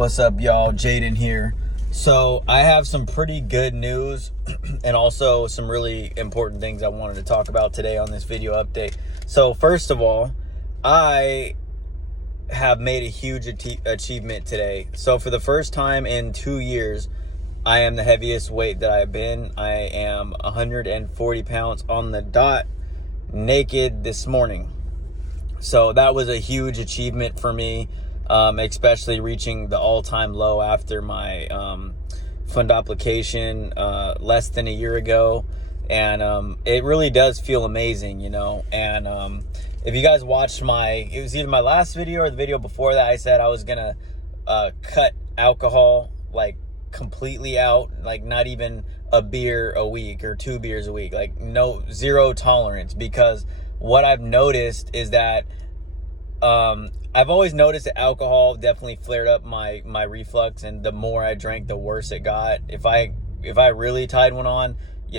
What's up, y'all? Jaden here. So I have some pretty good news and also some really important things I wanted to talk about today on this video update. So first of all, I have made a huge achievement today. So for the first time in 2 years, I am the heaviest weight that I've been. I am 140 pounds on the dot, naked this morning. So that was a huge achievement for me, especially reaching the all-time low after my fundoplication less than a year ago. And it really does feel amazing, you know. And if you guys watched it was either my last video or the video before that, I said I was gonna cut alcohol like completely out, like not even a beer a week or 2 beers a week, like zero tolerance. Because what I've noticed is that I've always noticed that alcohol definitely flared up my reflux, and the more I drank, the worse it got. If I really tied one on,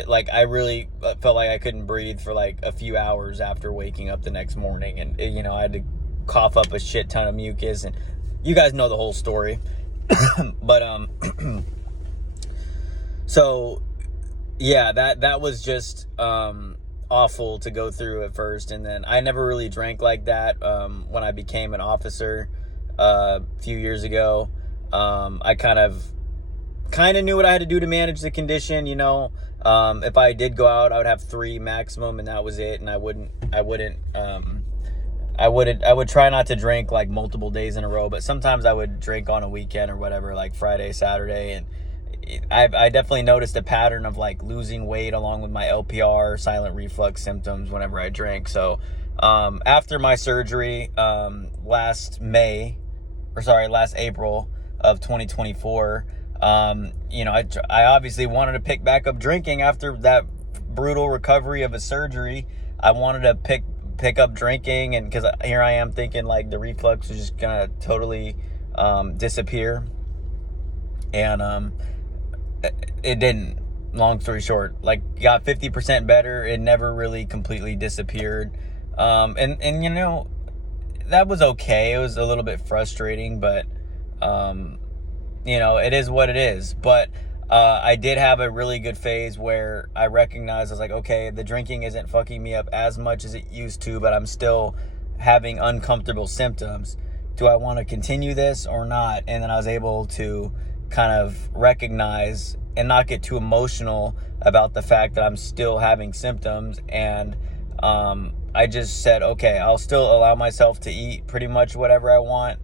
like I really felt like I couldn't breathe for like a few hours after waking up the next morning, and you know, I had to cough up a shit ton of mucus, and you guys know the whole story. But so yeah, that was just awful to go through at first. And then I never really drank like that when I became an officer a few years ago. I kind of knew what I had to do to manage the condition, you know. If I did go out, I would have 3 maximum, and that was it. And I would try not to drink like multiple days in a row, but sometimes I would drink on a weekend or whatever, like Friday, Saturday. And I definitely noticed a pattern of like losing weight along with my LPR, silent reflux symptoms whenever I drink. So after my surgery last April of 2024, you know, I obviously wanted to pick back up drinking after that brutal recovery of a surgery. I wanted to pick up drinking, and because here I am thinking like the reflux was just gonna totally disappear, and it didn't. Long story short, like, got 50% better. It never really completely disappeared, and you know, that was okay. It was a little bit frustrating, but you know, it is what it is. But I did have a really good phase where I recognized, I was like, okay, the drinking isn't fucking me up as much as it used to, but I'm still having uncomfortable symptoms. Do I want to continue this or not? And then I was able to kind of recognize and not get too emotional about the fact that I'm still having symptoms. And I just said, okay, I'll still allow myself to eat pretty much whatever I want.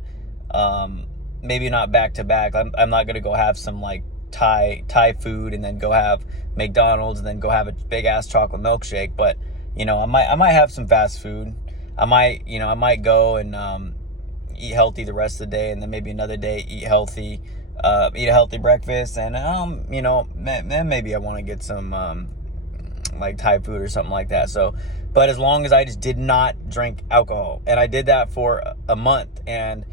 Maybe not back to back. I'm not gonna go have some like Thai food and then go have McDonald's and then go have a big ass chocolate milkshake. But you know, I might have some fast food. I might go and eat healthy the rest of the day, and then maybe another day eat a healthy breakfast, and you know, maybe I want to get some like Thai food or something like that. So, but as long as I just did not drink alcohol, and I did that for a month, and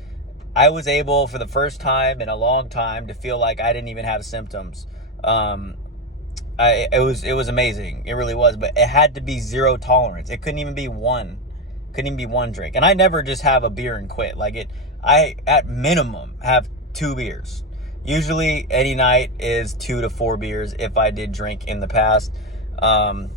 I was able for the first time in a long time to feel like I didn't even have symptoms. It was amazing. It really was. But it had to be zero tolerance. It couldn't even be one drink. And I never just have a beer and quit. Like I at minimum have 2 beers. Usually any night is 2 to 4 beers if I did drink in the past. And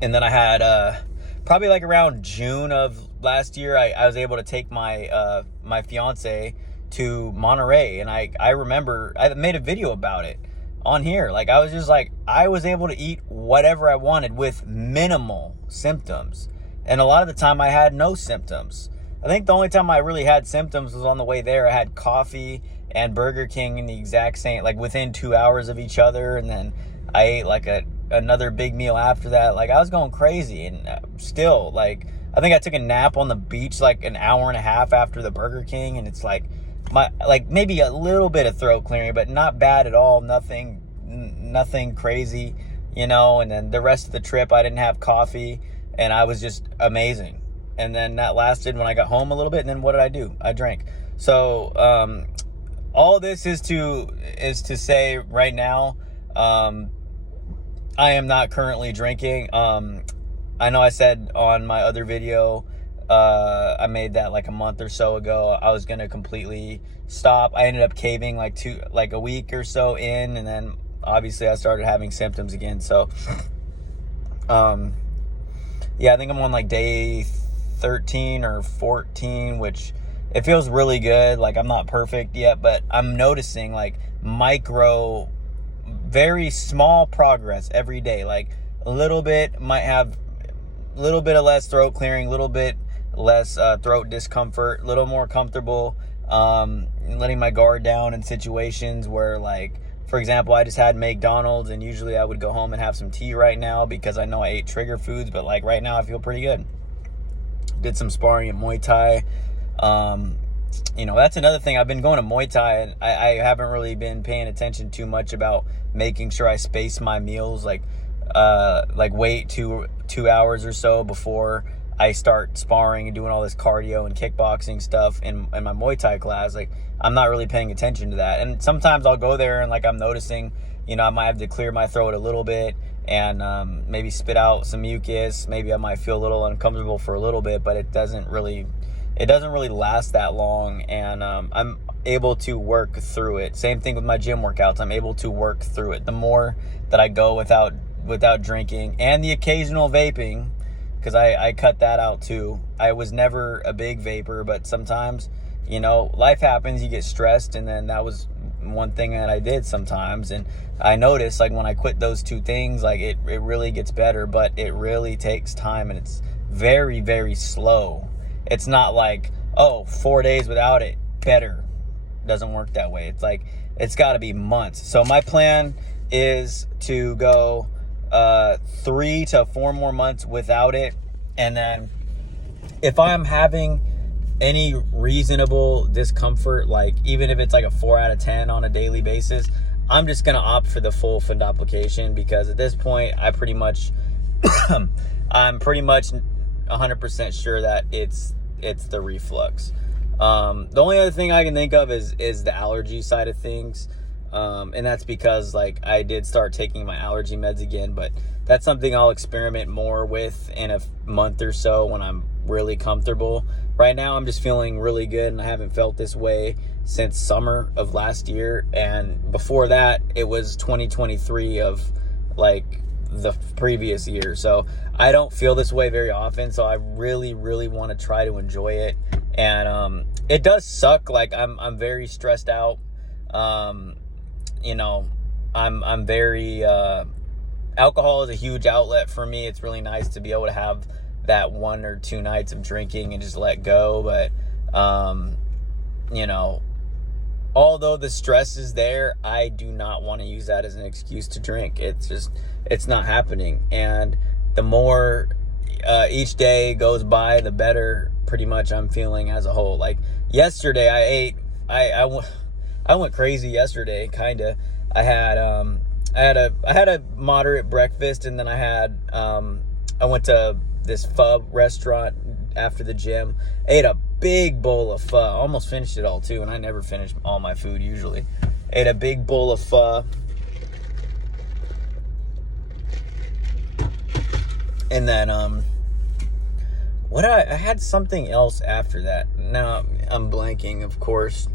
then I had probably like around June of last year, I was able to take my my fiance to Monterey, and I remember I made a video about it on here. Like, I was just like, I was able to eat whatever I wanted with minimal symptoms, and a lot of the time I had no symptoms. I think the only time I really had symptoms was on the way there. I had coffee and Burger King in the exact same, like within 2 hours of each other, and then I ate like another big meal after that. Like, I was going crazy, and still, like, I think I took a nap on the beach like an hour and a half after the Burger King, and it's like maybe a little bit of throat clearing, but not bad at all. Nothing crazy, you know. And then the rest of the trip, I didn't have coffee, and I was just amazing. And then that lasted when I got home a little bit, and then what did I do? I drank. So all this is to say right now, I am not currently drinking. I know I said on my other video I made that like a month or so ago. I was gonna completely stop. I ended up caving like a week or so in, and then obviously I started having symptoms again. So yeah, I think I'm on like day 13 or 14, which it feels really good. Like, I'm not perfect yet, but I'm noticing like very small progress every day. Like, a little bit might have a little bit of less throat clearing, a little bit less throat discomfort, a little more comfortable, letting my guard down in situations where, like, for example, I just had McDonald's, and usually I would go home and have some tea right now because I know I ate trigger foods, but like right now I feel pretty good. Did some sparring at Muay Thai. That's another thing. I've been going to Muay Thai, and I haven't really been paying attention too much about making sure I space my meals, like wait 2 hours or so before I start sparring and doing all this cardio and kickboxing stuff in my Muay Thai class. Like, I'm not really paying attention to that. And sometimes I'll go there and like I'm noticing, I might have to clear my throat a little bit and maybe spit out some mucus. Maybe I might feel a little uncomfortable for a little bit, but it doesn't really last that long, and I'm able to work through it. Same thing with my gym workouts. I'm able to work through it. The more that I go without drinking, and the occasional vaping, because I cut that out too. I was never a big vapor, but sometimes, life happens, you get stressed, and then that was one thing that I did sometimes. And I noticed, like, when I quit those two things, like, it really gets better, but it really takes time, and it's very, very slow. It's not like, 4 days without it, better. Doesn't work that way. It's like, it's got to be months. So my plan is to go 3 to 4 more months without it. And then if I'm having any reasonable discomfort, like even if it's like a 4 out of 10 on a daily basis, I'm just going to opt for the full fundoplication, because at this point, I'm pretty much 100% sure that it's the reflux. The only other thing I can think of is the allergy side of things. And that's because, like, I did start taking my allergy meds again, but that's something I'll experiment more with in a month or so when I'm really comfortable. Right now, I'm just feeling really good, and I haven't felt this way since summer of last year. And before that, it was 2023 of, like, the previous year. So I don't feel this way very often, so I really, really want to try to enjoy it. And it does suck. Like, I'm very stressed out. I'm very alcohol is a huge outlet for me. It's really nice to be able to have that 1 or 2 nights of drinking and just let go. But although the stress is there, I do not want to use that as an excuse to drink. It's not happening. And the more each day goes by, the better pretty much I'm feeling as a whole. Like, yesterday I went crazy yesterday, kind of. I had a moderate breakfast, and then I went to this pho restaurant after the gym. Ate a big bowl of pho. Almost finished it all too, and I never finish all my food usually. Ate a big bowl of pho. And then I had something else after that. Now I'm blanking, of course.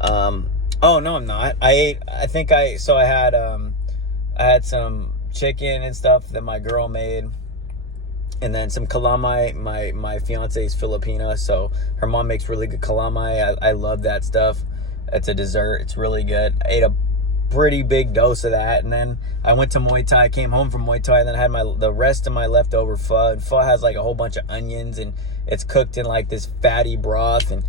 Oh no, I'm not. I had some chicken and stuff that my girl made, and then some calamai. My fiance is Filipina, so her mom makes really good calamai. I love that stuff. It's a dessert. It's really good. I ate a pretty big dose of that, and then I went to Muay Thai. Came home from Muay Thai, and then I had the rest of my leftover pho. And pho has like a whole bunch of onions, and it's cooked in like this fatty broth, and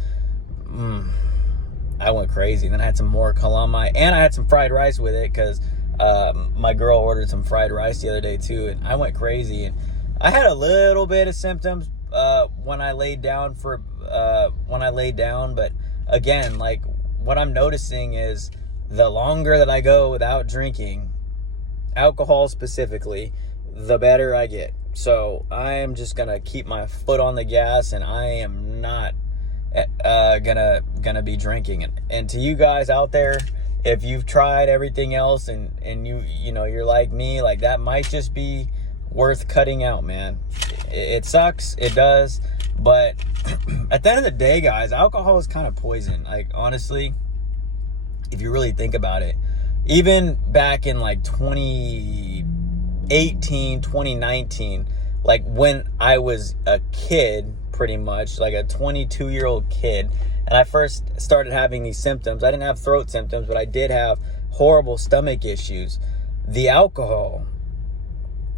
I went crazy. And then I had some more calamai, and I had some fried rice with it, because my girl ordered some fried rice the other day too, and I went crazy. And I had a little bit of symptoms when I laid down, but again, like, what I'm noticing is the longer that I go without drinking, alcohol specifically, the better I get. So I am just gonna keep my foot on the gas, and I am not gonna be drinking. And to you guys out there, if you've tried everything else and you're like me, like, that might just be worth cutting out, man. It sucks, it does, But at the end of the day, guys, alcohol is kind of poison. Like, honestly, if you really think about it, even back in like 2018, 2019, like when I was a kid, pretty much like a 22-year-old kid, and I first started having these symptoms. I didn't have throat symptoms, but I did have horrible stomach issues. The alcohol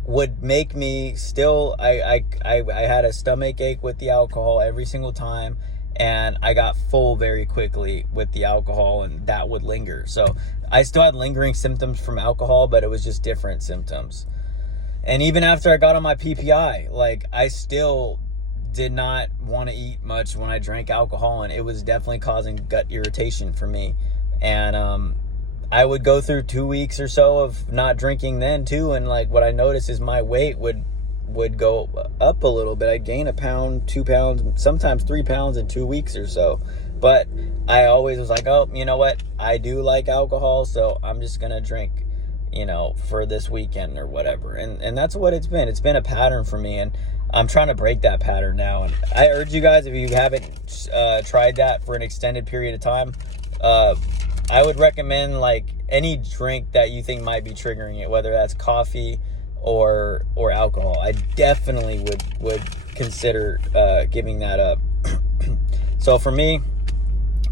would make me still, I had a stomach ache with the alcohol every single time, and I got full very quickly with the alcohol, and that would linger. So I still had lingering symptoms from alcohol, but it was just different symptoms. And even after I got on my PPI, like, I still did not want to eat much when I drank alcohol, and it was definitely causing gut irritation for me. And I would go through 2 weeks or so of not drinking then too, and like what I noticed is my weight would go up a little bit. I'd gain a pound, 2 pounds, sometimes 3 pounds in 2 weeks or so. But I always was like, oh, you know what? I do like alcohol, so I'm just gonna drink, you know, for this weekend or whatever. And that's what it's been. It's been a pattern for me, and I'm trying to break that pattern now. And I urge you guys, if you haven't tried that for an extended period of time, I would recommend like any drink that you think might be triggering it, whether that's coffee or alcohol. I definitely would consider giving that up. So for me,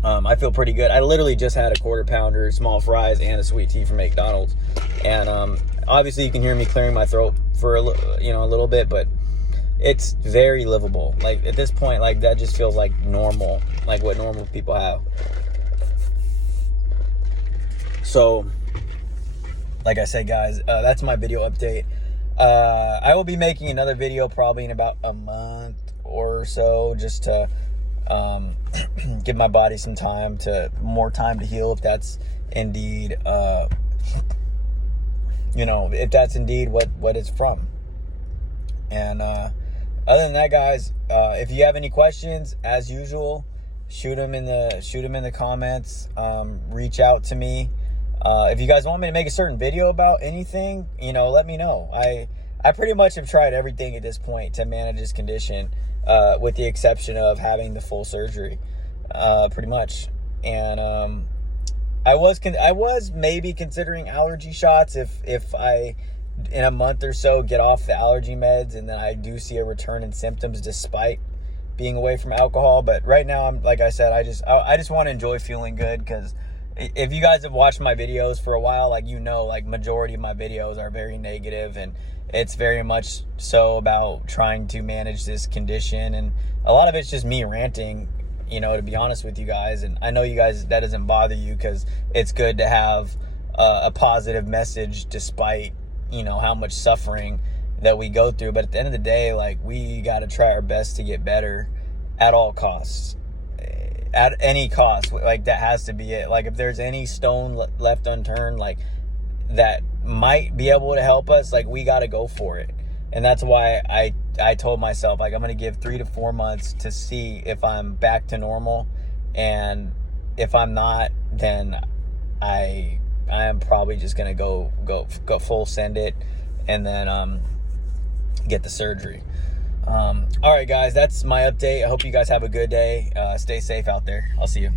I feel pretty good. I literally just had a 1/4 pounder, small fries, and a sweet tea from McDonald's. And obviously you can hear me clearing my throat for a little bit, but it's very livable. Like at this point, like that just feels like normal, like what normal people have. So, like I said, guys, that's my video update. I will be making another video probably in about a month or so, just to give my body some more time to heal, if that's indeed, if that's indeed what it's from. And other than that, guys, if you have any questions, as usual, shoot them in the comments. Reach out to me. If you guys want me to make a certain video about anything, let me know. I pretty much have tried everything at this point to manage this condition, with the exception of having the full surgery, pretty much. And I was maybe considering allergy shots if I, in a month or so, get off the allergy meds, and then I do see a return in symptoms despite being away from alcohol. But right now, I'm, like I said, I just want to enjoy feeling good, because if you guys have watched my videos for a while, like, like majority of my videos are very negative, and it's very much so about trying to manage this condition, and a lot of it's just me ranting, to be honest with you guys. And I know you guys, that doesn't bother you, because it's good to have a positive message despite how much suffering that we go through. But at the end of the day, like, we got to try our best to get better at all costs. At any cost. Like, that has to be it. Like, if there's any stone left unturned, like, that might be able to help us, like, we got to go for it. And that's why I told myself, like, I'm going to give 3 to 4 months to see if I'm back to normal. And if I'm not, then I am probably just going to go full send it, and then get the surgery. All right, guys, that's my update. I hope you guys have a good day. Stay safe out there. I'll see you.